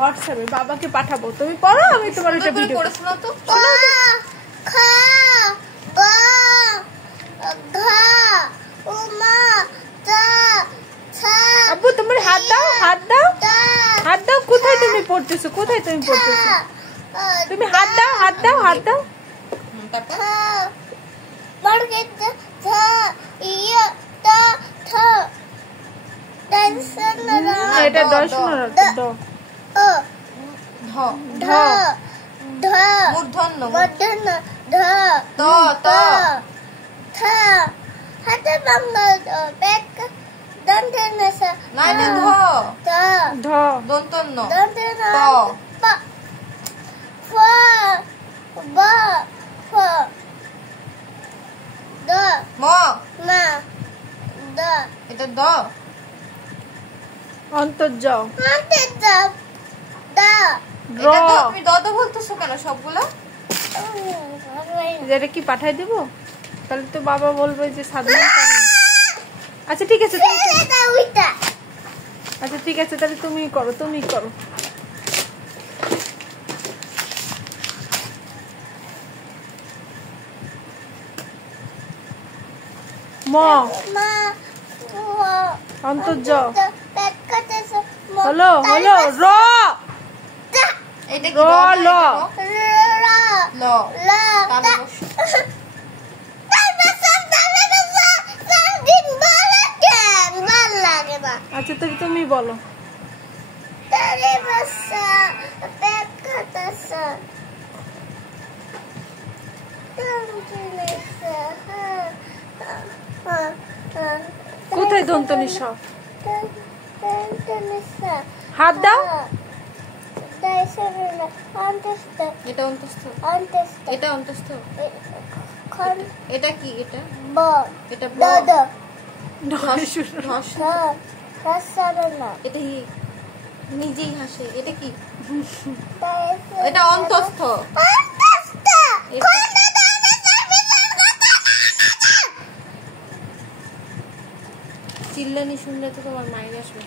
হোয়াটসঅ্যাপে বাবাকে পাঠাবো, তুমি পড়ো, আমি তোমার একটা ভিডিও করে শোনাও তো। আব্বু তোমার হাত দাও, হাত দাও, হাত দাও। কোথায় তুমি পড়তেছো, কোথায় তুমি পড়তেছো? তুমি হাত দাও, হাত দাও, হাত দাও। এটা দর্শন মূর্ধন্য ত ত হাতে বাংলা ব্যাক দন্তন্য না এটা ধ ধ দন্তন্য দন্তন্য প ফ ব ফ দ ম মা দ এটা দ অন্তর্জ অন্তর্জ দ র। তুমি দ দ বলতেছো কেন সবগুলো? এটা কি পাঠাই দেব? তাহলে তো বাবা বলবে যে সাধারণ। আচ্ছা ঠিক আছে, আচ্ছা ঠিক আছে, তাহলে তুমি করো, তুমি করো। ম অন্তর্জ হলো হলো র এটা র ল ল আচ্ছা তাহলে তুমি বলো। কোথায় দন্তনি সব? হাত দাও। এটা অন্তস্থ, এটা অন্তস্থ, এটা কি? এটা এটা ব এটা নিজেই হাসে, এটা কি? এটা অন্তস্থ। চিল্লানি শুনলে তো তোমার মাইনে আসবে।